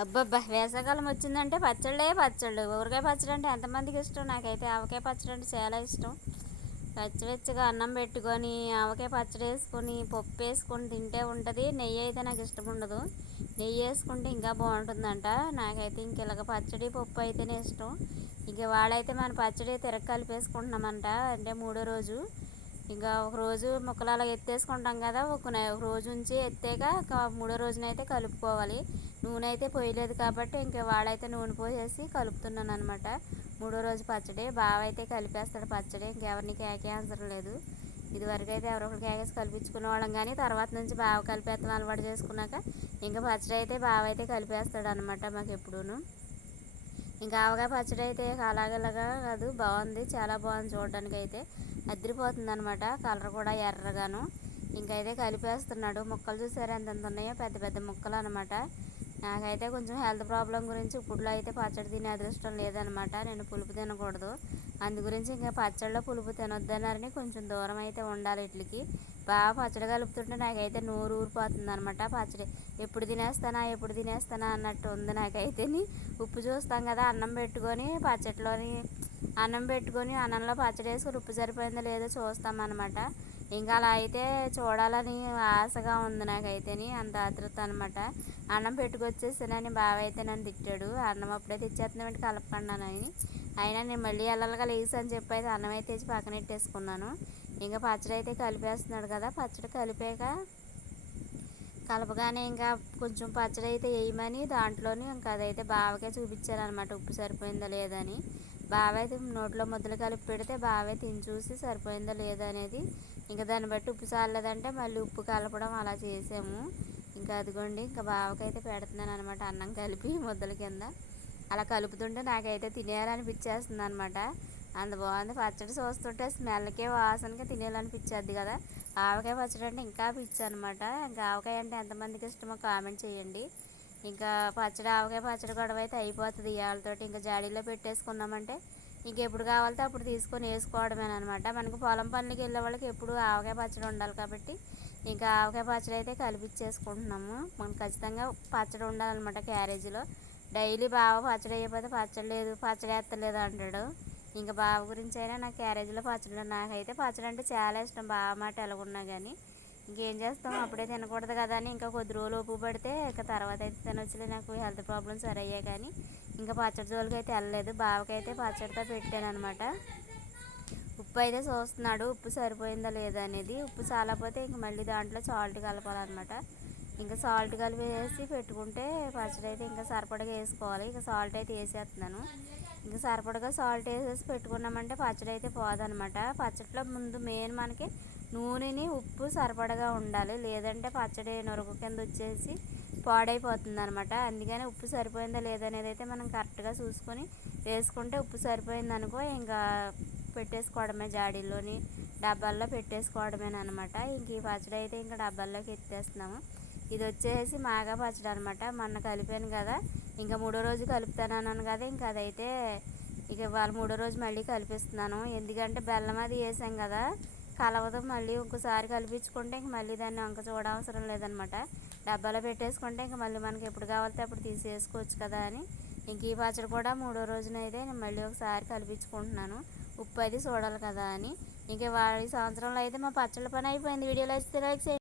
అబ్బబ్బా వేసవికాలం వచ్చిందంటే పచ్చళ్ళే పచ్చళ్ళు. ఊరగాయ పచ్చడి అంటే ఎంతమందికి ఇష్టం? నాకైతే ఆవకాయ పచ్చడి అంటే చాలా ఇష్టం. పచ్చివెచ్చగా అన్నం పెట్టుకొని ఆవకాయ పచ్చడి వేసుకొని పప్పు వేసుకొని తింటే ఉంటుంది. నెయ్యి అయితే నాకు ఇష్టం ఉండదు. నెయ్యి వేసుకుంటే ఇంకా బాగుంటుందంట. నాకైతే ఇంక ఇలాగ పచ్చడి పప్పు అయితేనే ఇష్టం. ఇంక వాళ్ళైతే మన పచ్చడి తిరగ కలిపేసుకుంటున్నామంట. అంటే మూడో రోజు ఇంకా ఒక రోజు ముక్కలు అలా ఎత్తేసుకుంటాం కదా ఒక రోజు నుంచి ఎత్తాక మూడో రోజునైతే కలుపుకోవాలి. నూనె అయితే పోయలేదు కాబట్టి ఇంకా వాడైతే నూనె పోసేసి కలుపుతున్నాను అనమాట మూడో రోజు పచ్చడి బావ అయితే కలిపేస్తాడు పచ్చడి ఇంకెవరిని కేకే అవసరం లేదు. ఇదివరకు అయితే ఎవరొకరు కేకేసి కలిపించుకునే వాళ్ళం కానీ తర్వాత నుంచి బావ కలిపేస్తాను అలవాటు చేసుకున్నాక ఇంకా పచ్చడి అయితే బావ అయితే కలిపేస్తాడు అనమాట మాకు ఎప్పుడూను. ఇంకా ఆవగా పచ్చడి అయితే అలాగలాగా కాదు బాగుంది చాలా బాగుంది చూడడానికి అయితే అదిరిపోతుంది అనమాట కలర్ కూడా ఎర్రగాను. ఇంకైతే కలిపేస్తున్నాడు. ముక్కలు చూసారు ఎంత ఉన్నాయో? పెద్ద పెద్ద ముక్కలు అనమాట నాకైతే కొంచెం హెల్త్ ప్రాబ్లం గురించి ఇప్పుడులో అయితే పచ్చడి తినే అదృష్టం లేదనమాట నేను పులుపు తినకూడదు. అందు గురించి ఇంకా పచ్చడిలో పులుపు తినొద్దన్నారని కొంచెం దూరం అయితే ఉండాలి ఇట్లకి. బాగా పచ్చడి కలుపుతుంటే నాకైతే నోరు ఊరిపోతుంది అనమాట పచ్చడి. ఎప్పుడు తినేస్తానా ఎప్పుడు తినేస్తానా అన్నట్టు ఉంది నాకైతే ఉప్పు చూస్తాం కదా అన్నం పెట్టుకొని పచ్చడిలోని అన్నం పెట్టుకొని అన్నంలో పచ్చడి వేసుకొని ఉప్పు సరిపోయిందో లేదో చూస్తామన్నమాట ఇంకా అలా అయితే చూడాలని ఆశగా ఉంది నాకైతేని అంత ఆతృత అనమాట అన్నం పెట్టుకొచ్చేసానని బావ అయితే నన్ను తిట్టాడు. అన్నం అప్పుడే తెచ్చేస్తున్నామంటే కలపకుండానని అయినా నేను మళ్ళీ వెళ్ళాలిగా లేసి అని చెప్పి అయితే అన్నం అయితే తెచ్చి పక్కన పెట్టేసుకున్నాను. ఇంకా పచ్చడి అయితే కలిపేస్తున్నాడు కదా పచ్చడి కలిపాక కలపగానే ఇంకా కొంచెం పచ్చడి అయితే వేయమని దాంట్లోని ఇంకా అదైతే బావకే చూపించారనమాట ఉప్పు సరిపోయిందా లేదని బావ అయితే నోట్లో ముద్దలు కలిపి పెడితే బావే తిని చూసి సరిపోయిందా లేదా అనేది ఇంకా దాన్ని బట్టి ఉప్పు చాలేదంటే మళ్ళీ ఉప్పు కలపడం అలా చేసాము. ఇంకా అదిగోండి ఇంకా బావకైతే పెడుతున్నాను అనమాట అన్నం కలిపి ముద్దల కింద. అలా కలుపుతుంటే నాకైతే తినేయాలనిపించేస్తుంది అనమాట అంత బాగుంది. పచ్చడి చూస్తుంటే స్మెల్కే వాసనకి తినేయాలనిపించేది కదా. ఆవకాయ పచ్చడి అంటే ఇంకా పిచ్చి అనమాట ఇంకా ఆవకాయ అంటే ఎంతమందికి ఇష్టమో కామెంట్ చేయండి. ఇంకా పచ్చడి ఆవకాయ పచ్చడి గొడవ అయితే అయిపోతుంది ఇవాళతోటి ఇంకా జాడీలో పెట్టేసుకున్నామంటే ఇంక ఎప్పుడు కావాలితే అప్పుడు తీసుకొని వేసుకోవడమేనమాట మనకు పొలం పనులకి వెళ్ళే వాళ్ళకి ఎప్పుడు ఆవకాయ పచ్చడి ఉండాలి కాబట్టి ఇంకా ఆవకాయ పచ్చడి అయితే కలిపిచ్చేసుకుంటున్నాము. మనకు ఖచ్చితంగా పచ్చడి ఉండాలన్నమాట క్యారేజీలో. డైలీ బాగా పచ్చడి అయిపోతే పచ్చడి లేదు పచ్చడి వేస్తలేదు అంటాడు. ఇంకా బావ గురించి అయినా నాకు క్యారేజీలో పచ్చడి నాకైతే పచ్చడి అంటే చాలా ఇష్టం. బావ మాట ఎలాగున్నా కానీ ఇంకేం చేస్తాం? అప్పుడే తినకూడదు కదా అని ఇంకా కొద్ది రోజులు ఉప్పు పడితే ఇంకా తర్వాత అయితే తినొచ్చులే. నాకు హెల్త్ ప్రాబ్లమ్స్ సరయ్యా కానీ ఇంకా పచ్చడి జోలికి అయితే వెళ్ళలేదు. బావకైతే పచ్చడితో పెట్టాను అనమాట ఉప్పు అయితే చూస్తున్నాడు ఉప్పు సరిపోయిందా లేదా అనేది ఉప్పు చాలాపోతే ఇంక మళ్ళీ దాంట్లో సాల్ట్ కలపాలన్నమాట. ఇంకా సాల్ట్ కలిపి వేసి పెట్టుకుంటే పచ్చడి అయితే ఇంకా సరిపడగా వేసుకోవాలి. ఇంకా సాల్ట్ అయితే వేసేస్తున్నాను. ఇంకా సరిపడగా సాల్ట్ వేసేసి పెట్టుకున్నామంటే పచ్చడి అయితే పోదనమాట. పచ్చడిలో ముందు మెయిన్ మనకి నూనెని ఉప్పు సరిపడగా ఉండాలి. లేదంటే పచ్చడి నొరుగు కింద వచ్చేసి పాడైపోతుంది అనమాట అందుకని ఉప్పు సరిపోయిందా లేదనేది అయితే మనం కరెక్ట్గా చూసుకొని వేసుకుంటే ఉప్పు సరిపోయింది అనుకో ఇంకా పెట్టేసుకోవడమే జాడీలోని డబ్బాల్లో పెట్టేసుకోవడమేనమాట. ఇంక ఈ పచ్చడి అయితే ఇంకా డబ్బాల్లోకి ఎత్తేస్తున్నాము. ఇది వచ్చేసి మాగా పచ్చడి అనమాట మొన్న కలిపాను కదా. ఇంకా మూడో రోజు కలుపుతానన్నాను కదా ఇంకా అదైతే ఇక వాళ్ళు మూడో రోజు మళ్ళీ కలిపిస్తున్నాను. ఎందుకంటే బెల్లం అది వేసాం కదా కలవదు. మళ్ళీ ఇంకోసారి కలిపించుకుంటే ఇంక మళ్ళీ దాన్ని వంక చూడవసరం లేదనమాట. డబ్బాలో పెట్టేసుకుంటే ఇంక మళ్ళీ మనకి ఎప్పుడు కావాలితే అప్పుడు తీసేసుకోవచ్చు కదా అని. ఇంక ఈ పచ్చడి కూడా మూడో రోజునైతే నేను మళ్ళీ ఒకసారి కలిపించుకుంటున్నాను. ఉప్పు అది చూడాలి కదా అని. ఇంక వాడి సంవత్సరంలో అయితే మా పచ్చళ్ళ పని అయిపోయింది. వీడియోలో అయితే లైక్